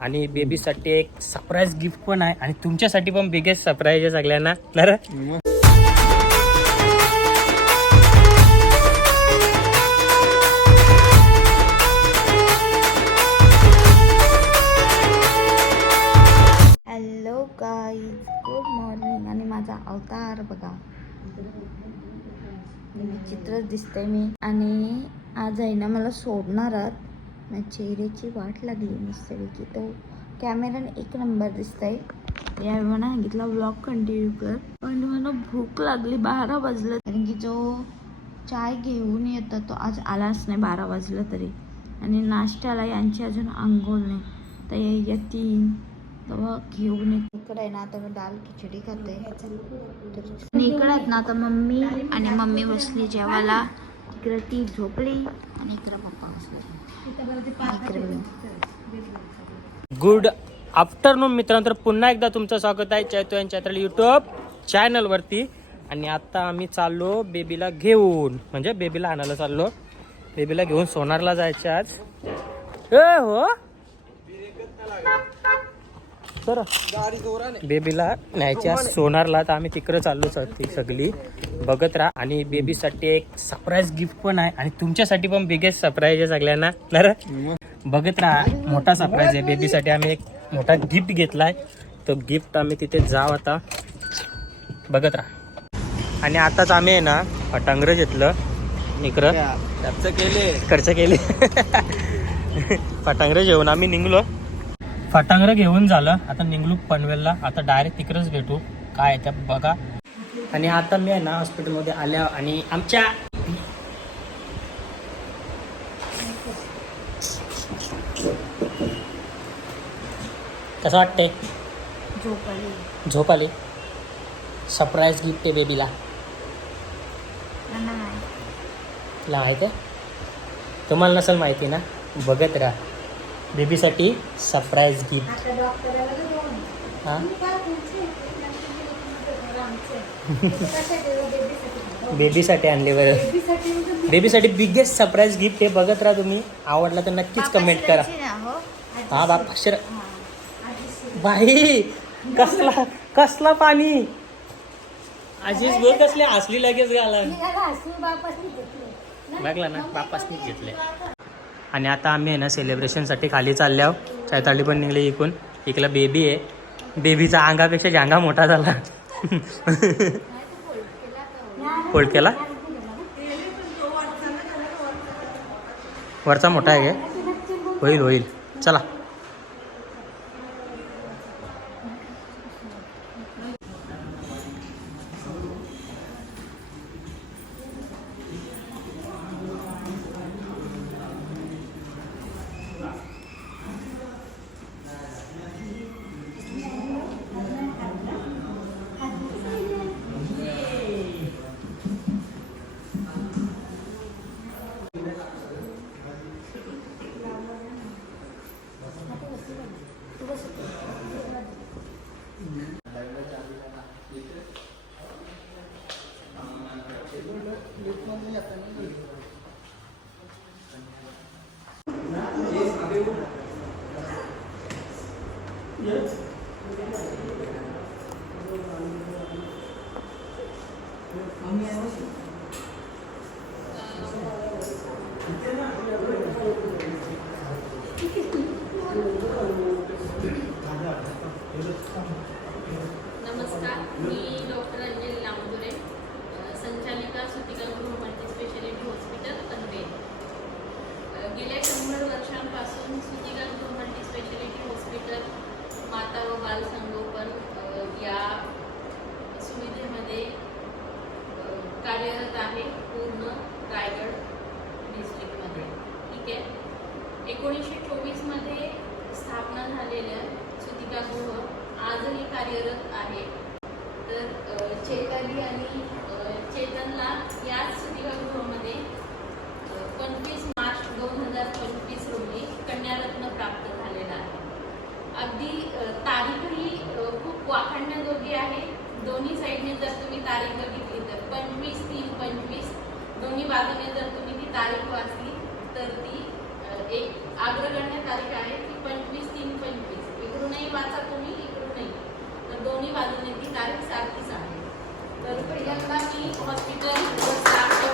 आणि बेबीसाठी एक surprise gift पण आहे. आणि तुमच्यासाठी पण बिगेस्ट सरप्राईज आहे सगळ्यांना. तर हॅलो गाईज गुड मॉर्निंग आणि माझा अवतार बघा. चित्रच दिसतंय मी. आणि आज आहे ना मला सोडणार ना चेहऱ्याची वाट लागली मस्तपैकी तो कॅमेराने एक नंबर दिसतंय. या म्हणा सांगितला ब्लॉग कंटिन्यू कर. पण मला भूक लागली बारा वाजलं. कारण की जो चाय घेऊन येतो तो आज आलाच नाही बारा वाजलं तरी. आणि नाश्त्याला यांची अजून आंघोळ नाही. तर ये येतील तेव्हा घेऊन येतो इकडे आहे ना आता मी दाल खिचडी खाते. तर इकडे आहेत ना आता मम्मी आणि मम्मी बसली जेवायला. इकडे ती झोपली आणि इकडे पप्पा बसले. गुड आफ्टरनून मित्रांनो तर पुन्हा एकदा तुमचं स्वागत आहे चैतो यांच्या युट्यूब चॅनलवरती आणि आता आम्ही चाललो बेबीला घेऊन. म्हणजे बेबीला आणायला चाललो. बेबीला घेऊन सोनारला जायचं आज. ए हो? सर बेबीला न्यायची आज सोनारला तर आम्ही तिकडे चाललो सगळी सगळी. बघत राहा. आणि बेबीसाठी एक सरप्राईज गिफ्ट पण आहे. आणि तुमच्यासाठी पण बिगेस्ट सरप्राईज आहे सगळ्यांना. तर बघत राहा. मोठा सरप्राईज आहे. बेबीसाठी आम्ही एक मोठा गिफ्ट घेतलाय. तो गिफ्ट आम्ही तिथे जाऊ आता. बघत राहा. आणि आताच आम्ही आहे ना पटांगर घेतलं. इकडं केले. खर्च केले. फटांगरे घेऊन आम्ही निघलो. फटांगरं घेऊन झालं. आता निघलो पनवेलला. आता डायरेक्ट तिकडच भेटू. काय त्या बघा. आणि आता मी आहे ना हॉस्पिटलमध्ये आल्या आणि आमच्या कसं वाटतंय? झोपली झोप आली. सरप्राईज गिफ्ट आहे बेबीला तुला माहिती आहे तुम्हाला नसेल माहिती ना बघत राहा. बेबीसाठी सरप्राईज गिफ्ट हां? बेबीसाठी आणले बरं. बेबीसाठी बिगेस्ट सरप्राईज गिफ्ट हे बघत राहा तुम्ही. आवडला तर नक्कीच कमेंट करा. हा? बाप अक्षर बाई कसला कसला पाणी? आजीच बोल कसले असली लगेच घाला. लागला ना बापासनीच घेतले. आणि आता आम्ही आहे ना सेलिब्रेशनसाठी खाली चालले आहो चैताली पण निघले इकून. इकला बेबी आहे. बेबीचा अंगापेक्षा जांगा मोठा झाला. फोल्ड केला वरचा मोठा आहे काय? होईल होईल. चला. पासून सुतिका मल्टी स्पेशालिटी हॉस्पिटल माता व बाल संगोपन या सुविधेमध्ये कार्यरत आहे पूर्ण रायगड डिस्ट्रिक्टमध्ये ठीक आहे? एकोणीसशे चोवीसमध्ये स्थापना झालेल्या सुतिका गृह आजही कार्यरत आहे. तर चेतली आणि चेतनला याच सुतिकागृहामध्ये पंचवीस वाखाणण्याजोगी आहे. दोन्ही साईडने जर तुम्ही तारीख बघितली तर पंचवीस तीन पंचवीस. दोन्ही बाजूने जर तुम्ही ती तारीख वाचली तर ती एक आग्रगण्य तारीख आहे. ती पंचवीस तीन पंचवीस. इकडूनही वाचा तुम्ही इकडूनही. तर दोन्ही बाजूने ती तारीख सारखीच आहे. तर पहिल्यांदा मी हॉस्पिटल स्टाफच्या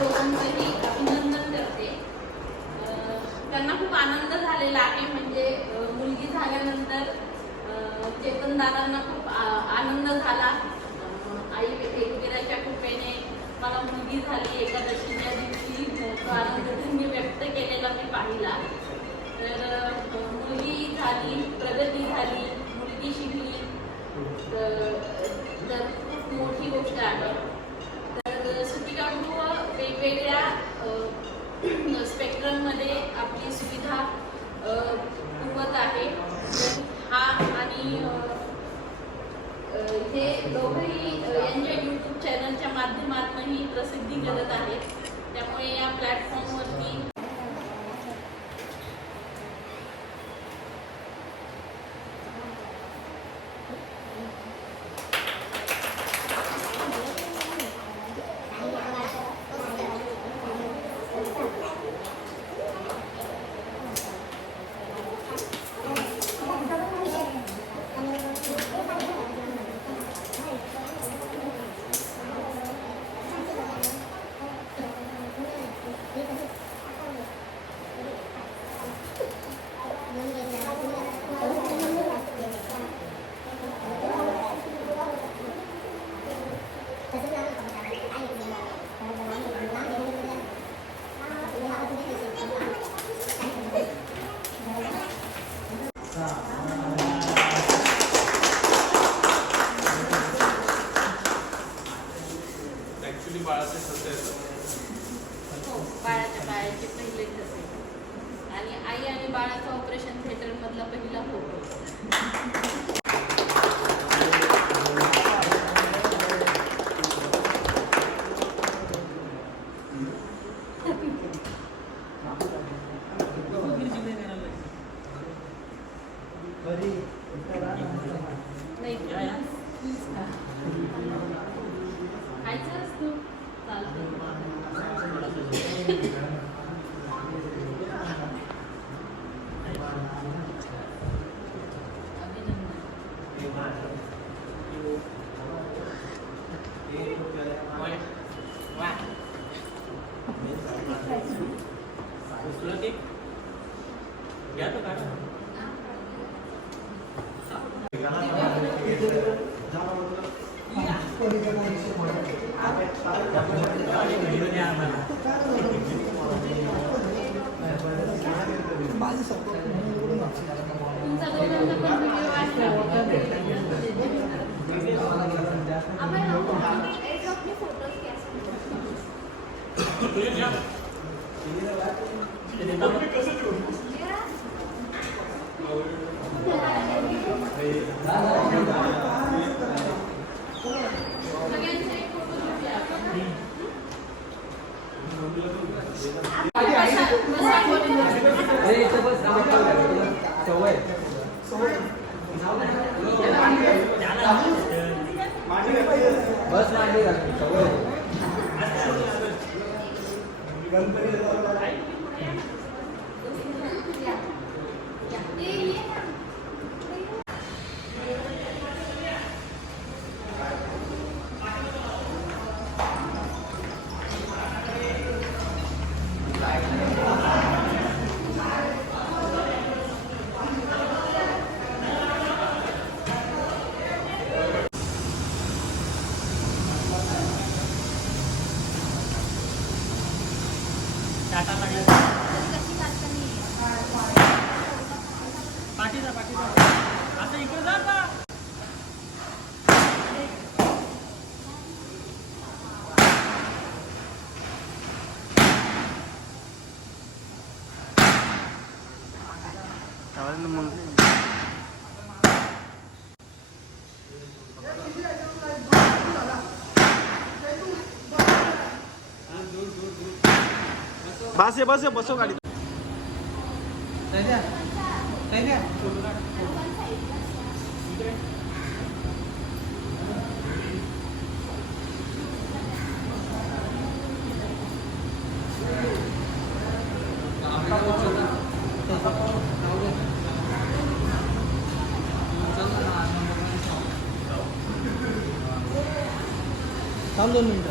दोघांचंही अभिनंदन करते. त्यांना खूप आनंद झालेला आहे. म्हणजे मुलगी झाल्यानंतर दादांना खूप आ- आनंद झाला. आई एकविराच्या कृपेने मला मुलगी झाली. एकादशीच्या दिवशी तो आनंद त्यांनी व्यक्त केलेला मी पाहिला. तर मुलगी झाली प्रगती झाली मुलगी शिकली. तर तर खूप मोठी गोष्ट आहे. तर सुटिका गृह वेगवेगळ्या स्पेक्ट्रममध्ये आपली सुविधा पुरवत आहे. तर हा आणि हे दोघंही यांच्या यूट्यूब चॅनलच्या माध्यमातूनही प्रसिद्धी करत आहेत त्यामुळे या प्लॅटफॉर्मवरती बाळाचा ऑपरेशन थिएटर मधला पहिला फोटो नाही खायचं असतो चालतं अभिनंदन घ्या तो काढा. तुमचा दोघांचा पण व्हिडिओ आहे सगळ्यांचे एक फोटो घेऊया आपण. बसा, बसा, बोलू. बस मांडली गणपती બસ એ બસ એ બસો ગાડી 다운로드 입니다.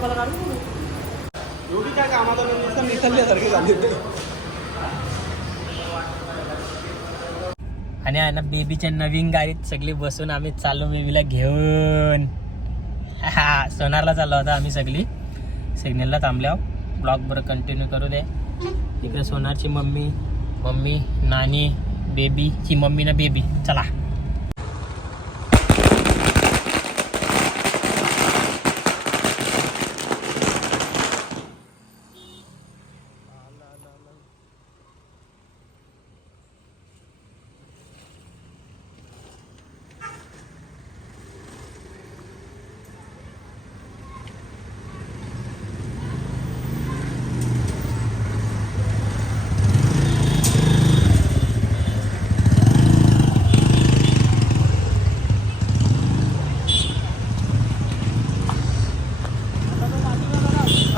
पप्पाला काढू एवढी काय निसरल्यासारखे झाले आणि आहे ना बेबीच्या नवीन गाडीत सगळी बसून आम्ही चाललो बेबीला घेऊन. हा सोनारला चाललो होता आम्ही सगळी. सिग्नलला थांबल्यावर. ब्लॉग बरं कंटिन्यू करू दे. इकडे सोनारची मम्मी मम्मी नानी बेबीची मम्मी ना बेबी. चला.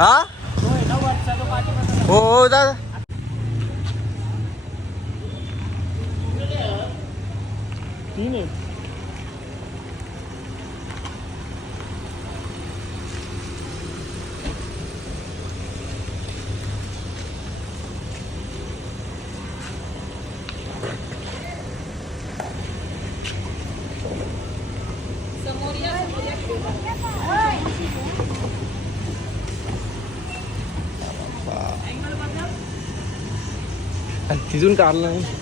हा? हो हो दादा तीन तिथून काढलं नाही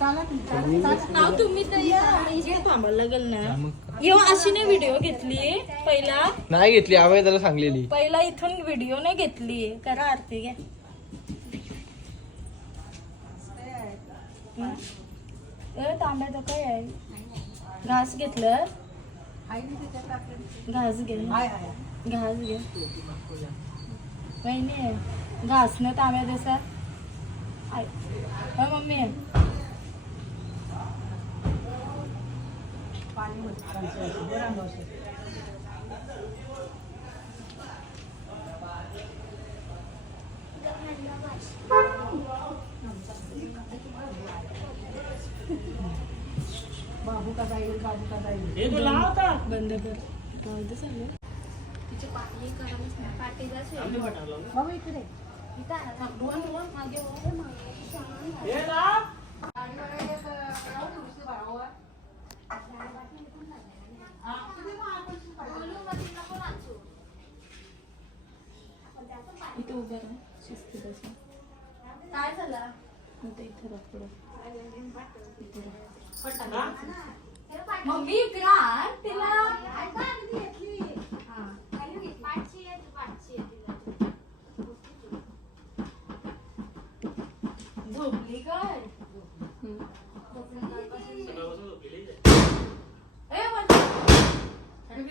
नाव तुम्ही तर या. इथे थांबायला लागेल ना. यो अशीने व्हिडिओ घेतली. पहिला नाही घेतली आम्ही त्याला सांगलेली. पहिला इथून व्हिडिओ नाही घेतली. करा आरती घ्या. हं? ए, तांब्याचं काय आहे? घास घेतलं? आईने त्याच्यात टाकलं. घास घे. घास घे. वहिनी घास न तांब्या देसा मम्मी. पाणी होतं, पाणी. बरं बाबू का जाईल बाबू का जाईल बंद कर जाऊ दे चालू बाबू इकडे इथे उभं राहा. शिस्तीत असं काय झालं? मग ते इथे राहा. मम्मी इकडं तिला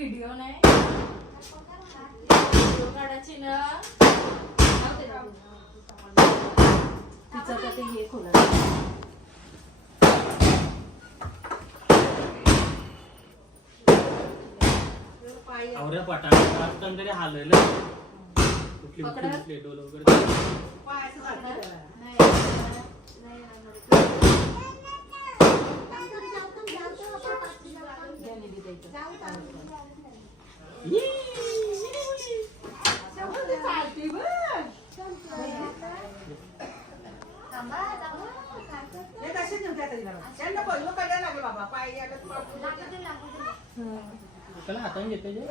व्हिडिओ नाही व्हिडिओ काढायची ना तिचं तर ते हे खोला आवऱ्या पाटा तरी हालवलं कुठली डोल वगैरे नाही त्याला हाताने घेते जे.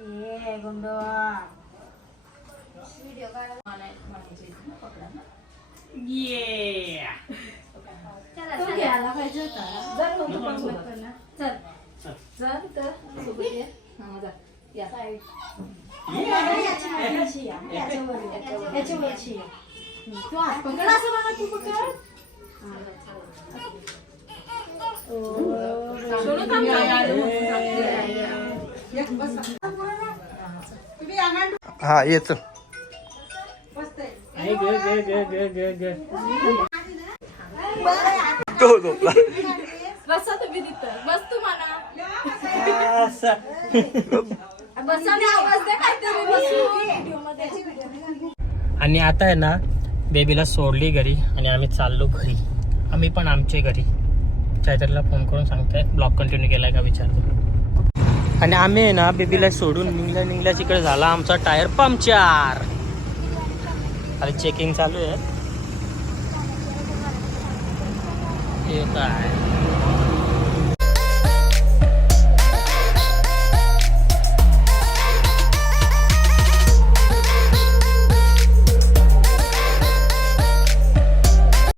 ये गुंडो Yeah. तू घ्यायला पाहिजे होता जर नको पण सोबत. चल. चल. तर. सोबत ये. हा, जा. या. याची वरची या. याच्यावर या. याची वरची. या. हम्म, तू हात पकड असं बघा तू पकड हा, जा, सोनू थांब हा येतो आहे, ग, ग, ग, ग, ग, ग. तो झोपला बसा तुम्ही तिथं. बस तू म्हणा. असं. बसा आणि आवाज द्या काहीतरी बसू. आणि आता आहे ना बेबीला सोडली घरी आणि आम्ही चाललो घरी. आम्ही पण आमच्या घरी. चैतरला फोन करून सांगताय ब्लॉग कंटिन्यू केलाय का विचारतो. आणि आम्ही आहे ना बेबीला सोडून निघल्या निघल्या तिकडे झाला आमचा टायर पंक्चर अरे चेकिंग चालू आहे. हे काय